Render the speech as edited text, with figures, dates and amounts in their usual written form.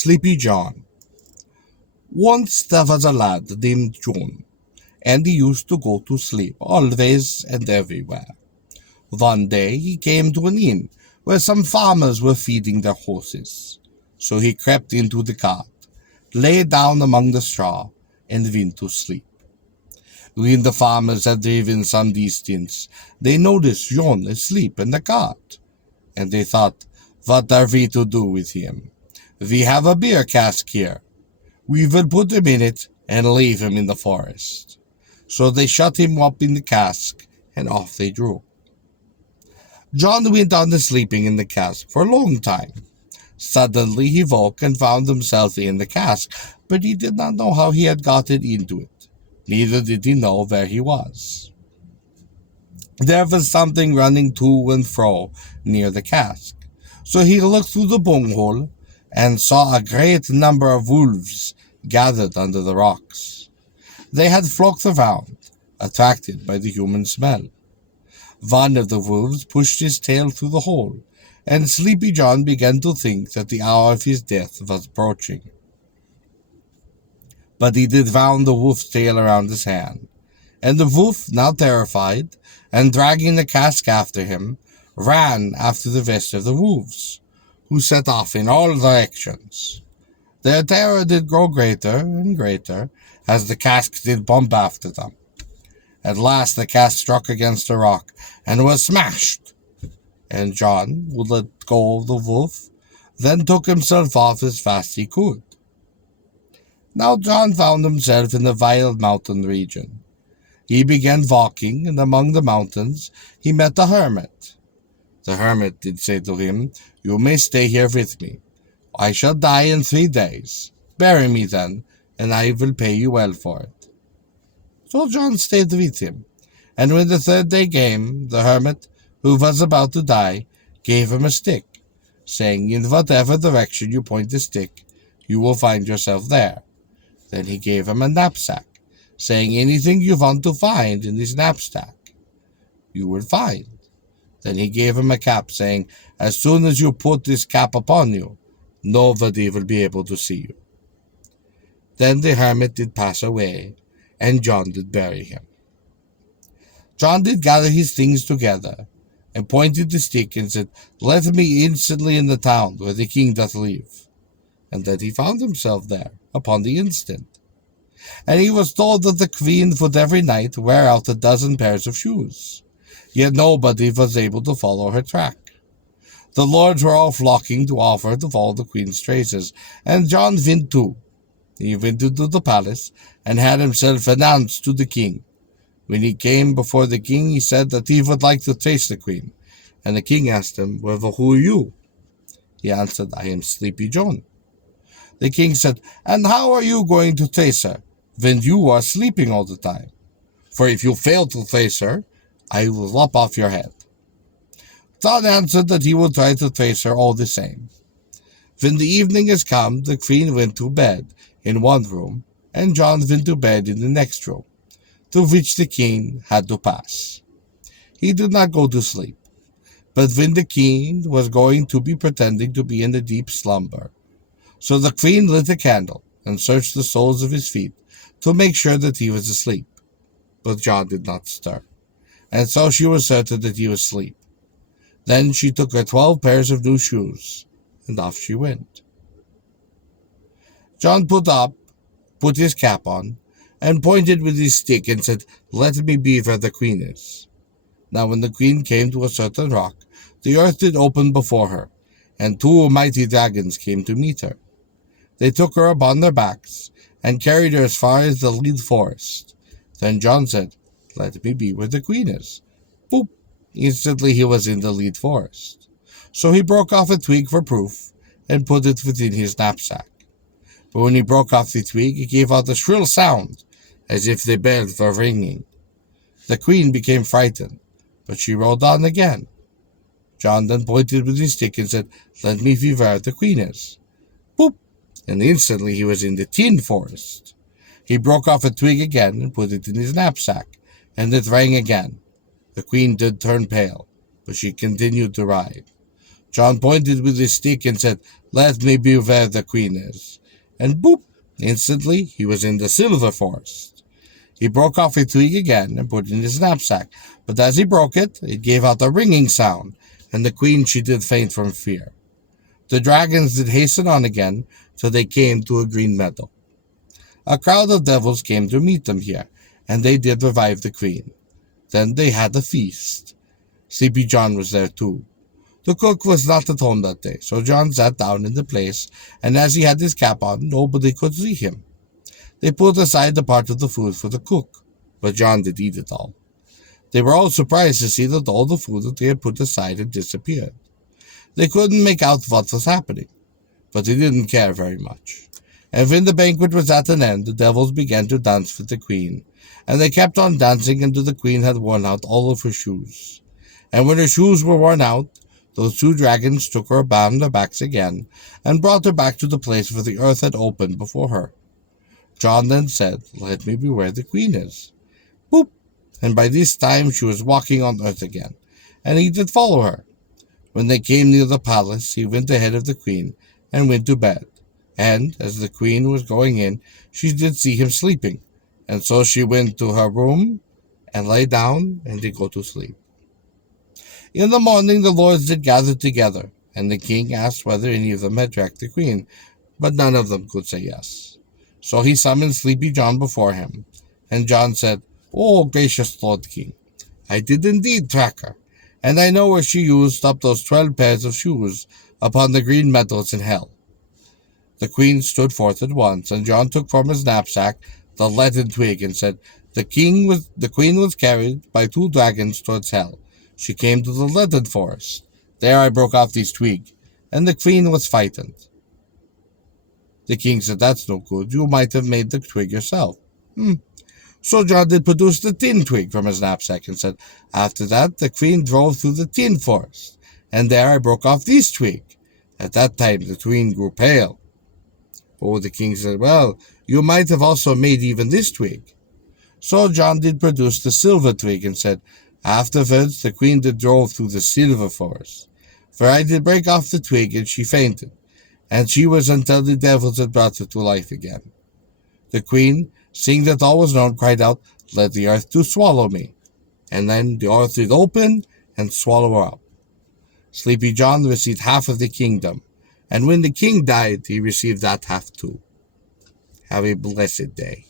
Sleepy John. Once there was a lad named John, and he used to go to sleep always and everywhere. One day he came to an inn where some farmers were feeding their horses. So he crept into the cart, lay down among the straw, and went to sleep. When the farmers had driven some distance, they noticed John asleep in the cart, and they thought, "What are we to do with him? We have a beer cask here. We will put him in it and leave him in the forest." So they shut him up in the cask, and off they drove. John went on sleeping in the cask for a long time. Suddenly he woke and found himself in the cask, but he did not know how he had gotten into it. Neither did he know where he was. There was something running to and fro near the cask, so he looked through the bunghole and saw a great number of wolves gathered under the rocks. They had flocked around, attracted by the human smell. One of the wolves pushed his tail through the hole, and Sleepy John began to think that the hour of his death was approaching. But he did wound the wolf's tail around his hand, and the wolf, now terrified, and dragging the cask after him, ran after the rest of the wolves, who set off in all directions. Their terror did grow greater and greater as the cask did bump after them. At last the cask struck against a rock and was smashed, and John would let go of the wolf, then took himself off as fast as he could. Now John found himself in a wild mountain region. He began walking, and among the mountains he met a hermit. The hermit did say to him, "You may stay here with me. I shall die in 3 days. Bury me then, and I will pay you well for it." So John stayed with him, and when the 3rd day came, the hermit, who was about to die, gave him a stick, saying, "In whatever direction you point the stick, you will find yourself there." Then he gave him a knapsack, saying, "Anything you want to find in this knapsack, you will find." Then he gave him a cap, saying, "As soon as you put this cap upon you, nobody will be able to see you." Then the hermit did pass away, and John did bury him. John did gather his things together, and pointed the stick, and said, "Let me instantly in the town where the king doth live." And then he found himself there upon the instant. And he was told that the queen would every night wear out 12 pairs of shoes, yet nobody was able to follow her track. The lords were all flocking to offer to follow the queen's traces, and John went too. He went into the palace, and had himself announced to the king. When he came before the king, he said that he would like to trace the queen, and the king asked him, "Well, who are you?" He answered, "I am Sleepy John." The king said, "And how are you going to trace her, when you are sleeping all the time? For if you fail to trace her, I will lop off your head." John answered that he would try to trace her all the same. When the evening has come, the queen went to bed in one room, and John went to bed in the next room, through which the king had to pass. He did not go to sleep, but when the king was going to be pretending to be in a deep slumber. So the queen lit a candle and searched the soles of his feet to make sure that he was asleep. But John did not stir, and so she was certain that he was asleep. Then she took her 12 pairs of new shoes, and off she went. John put his cap on, and pointed with his stick and said, "Let me be where the queen is." Now when the queen came to a certain rock, the earth did open before her, and 2 mighty dragons came to meet her. They took her upon their backs, and carried her as far as the lead forest. Then John said, "Let me be where the queen is." Boop! Instantly he was in the lead forest. So he broke off a twig for proof, and put it within his knapsack. But when he broke off the twig, it gave out a shrill sound, as if the bells were ringing. The queen became frightened, but she rode on again. John then pointed with his stick and said, "Let me be where the queen is." Boop! And instantly he was in the tin forest. He broke off a twig again and put it in his knapsack, and it rang again. The queen did turn pale, but she continued to ride. John pointed with his stick and said, "Let me be where the queen is." And boop! Instantly, he was in the silver forest. He broke off a twig again and put it in his knapsack, but as he broke it, it gave out a ringing sound, and the queen she did faint from fear. The dragons did hasten on again, till they came to a green meadow. A crowd of devils came to meet them here, and they did revive the queen. Then they had a feast. Sleepy John was there too. The cook was not at home that day, so John sat down in the place, and as he had his cap on, nobody could see him. They put aside the part of the food for the cook, but John did eat it all. They were all surprised to see that all the food that they had put aside had disappeared. They couldn't make out what was happening, but they didn't care very much. And when the banquet was at an end, the devils began to dance with the queen, and they kept on dancing until the queen had worn out all of her shoes. And when her shoes were worn out, those two dragons took her on their backs again, and brought her back to the place where the earth had opened before her. John then said, "Let me be where the queen is." Boop! And by this time she was walking on earth again, and he did follow her. When they came near the palace, he went ahead of the queen, and went to bed. And, as the queen was going in, she did see him sleeping, and so she went to her room, and lay down, and did go to sleep. In the morning the lords did gather together, and the king asked whether any of them had tracked the queen, but none of them could say yes. So he summoned Sleepy John before him, and John said, "Oh, gracious Lord King, I did indeed track her, and I know where she used up those 12 pairs of shoes upon the green meadows in hell." The queen stood forth at once, and John took from his knapsack the leaden twig and said, the queen was carried by 2 dragons towards hell. She came to the leaden forest. There I broke off this twig, and the queen was frightened. The king said, "That's no good. You might have made the twig yourself." So John did produce the tin twig from his knapsack and said, "After that the queen drove through the tin forest, and there I broke off this twig. At that time the queen grew pale." Oh, the king said, "Well, you might have also made even this twig." So John did produce the silver twig and said, "Afterwards the queen did drove through the silver forest. For I did break off the twig, and she fainted, and she was until the devils had brought her to life again." The queen, seeing that all was known, cried out, "Let the earth do swallow me." And then the earth did open and swallow her up. Sleepy John received half of the kingdom, and when the king died, he received that half too. Have a blessed day.